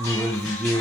Nouvelle vidéo.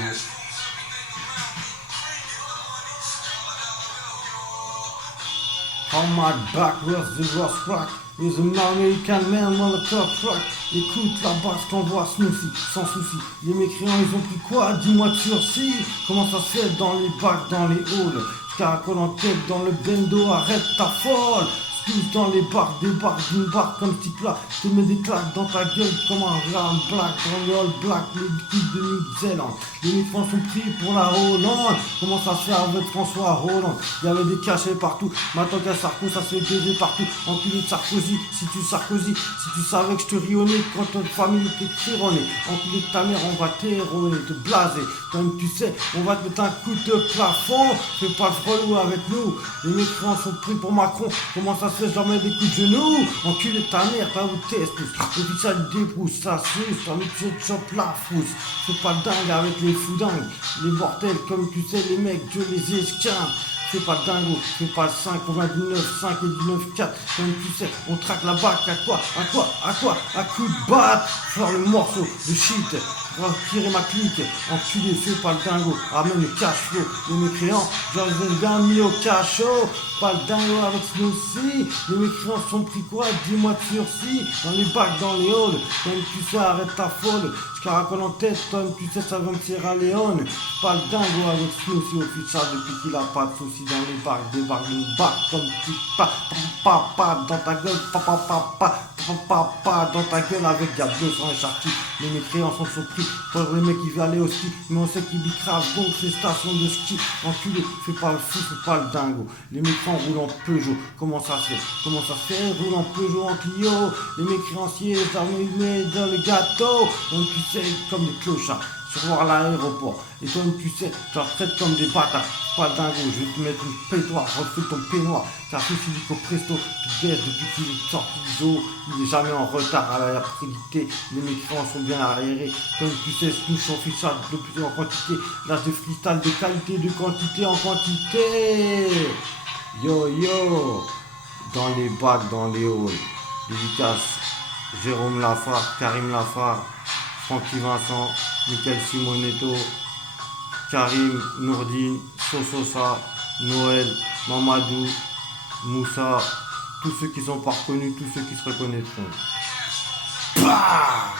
On my back, where's the rough rock? Is an American man on the top rock. Écoute la basse, t'envoies Smoothie, sans souci. Les mécréants, ils ont pris quoi? Dis-moi de sursis. Comment ça se fait dans les bacs, dans les halls? Caracole en tête dans le bendo, arrête ta folle. Tous dans les bars, débarque d'une barre comme petit plat. Te mets des claques dans ta gueule comme un round black. Dans le all black, les types de New-Zélande. Les migrants sont pris pour la Hollande. Comment ça se fait avec François Hollande? Il y avait des cachets partout. Maintenant qu'à Sarko, ça se fait baiser partout. Enculé de Sarkozy, si tu Sarkozy. Si tu savais que je te ris au nez quand ton famille était tyrannie. Enculé de ta mère, on va t'héroïner, te blaser. Comme tu sais, on va te mettre un coup de plafond. Fais pas le relou avec nous. Les migrants sont pris pour Macron. Comment ça se fait, je leur mets des coups de genoux. Enculé de ta mère, t'as où test. Officiel débrousse, ça suce. T'as mis de chope la frousse. Fais pas le dingue avec les fous dingues. Les mortels, comme tu sais, les mecs, Dieu les esquins. Fais pas le dingo, fais pas le 5, on va du 9-5 et du 9-4. Comme tu sais, on traque la bac à quoi? À coup de batte. Faire le morceau de shit. Tirer ma clique, enculé, fais pas le dingo, ramène le cash flow, les mécréants, je les ai bien mis au cachot, pas le dingo avec Smoothie, les mécréants sont pris quoi, dis-moi de sursis, dans les bacs, dans les halls, comme tu sais, arrête ta folle, je caracole en tête, comme tu sais, ça va me Sierra Leone, pas le dingo avec Smoothie, officiel depuis qu'il a pas de soucis dans les bacs, des barres, une barre comme tu papa, dans ta gueule, papa, dans ta gueule avec Diablo sur un charqui, les mécréants sont surpris. Pour les mecs qui veulent aller au ski, mais on sait qu'ils bicravent donc ces stations de ski. Enculé, fais pas le fou, fais pas le dingo. Les mécréants roulent en Peugeot, comment ça se fait? Comment ça se fait? Roulent en Peugeot, en Clio. Les mécréanciers, armés dans le gâteau. Donc tu sais, comme des clochards, sur voir l'aéroport. Et toi, tu sais, tu leur traites comme des bâtards. Pas dingo, je vais te mettre une pétoire, refais ton peignoir. Car ce Silico Presto, tu baisses depuis qu'il est sorti du zoo. Il n'est jamais en retard à la rapidité. Les mécréants sont bien arriérés. Comme tu sais, nous sont officiels de plus en quantité. L'âge de freestyle de qualité, de quantité en quantité. Yo yo, dans les bacs, dans les halls. Dédicace, Jérôme Lafare, Karim Lafare, Francky Vincent, Michael Simonetto, Karim, Nourdine, Sososa, Noël, Mamadou, Moussa, tous ceux qui sont pas reconnus, tous ceux qui se reconnaîtront. Bah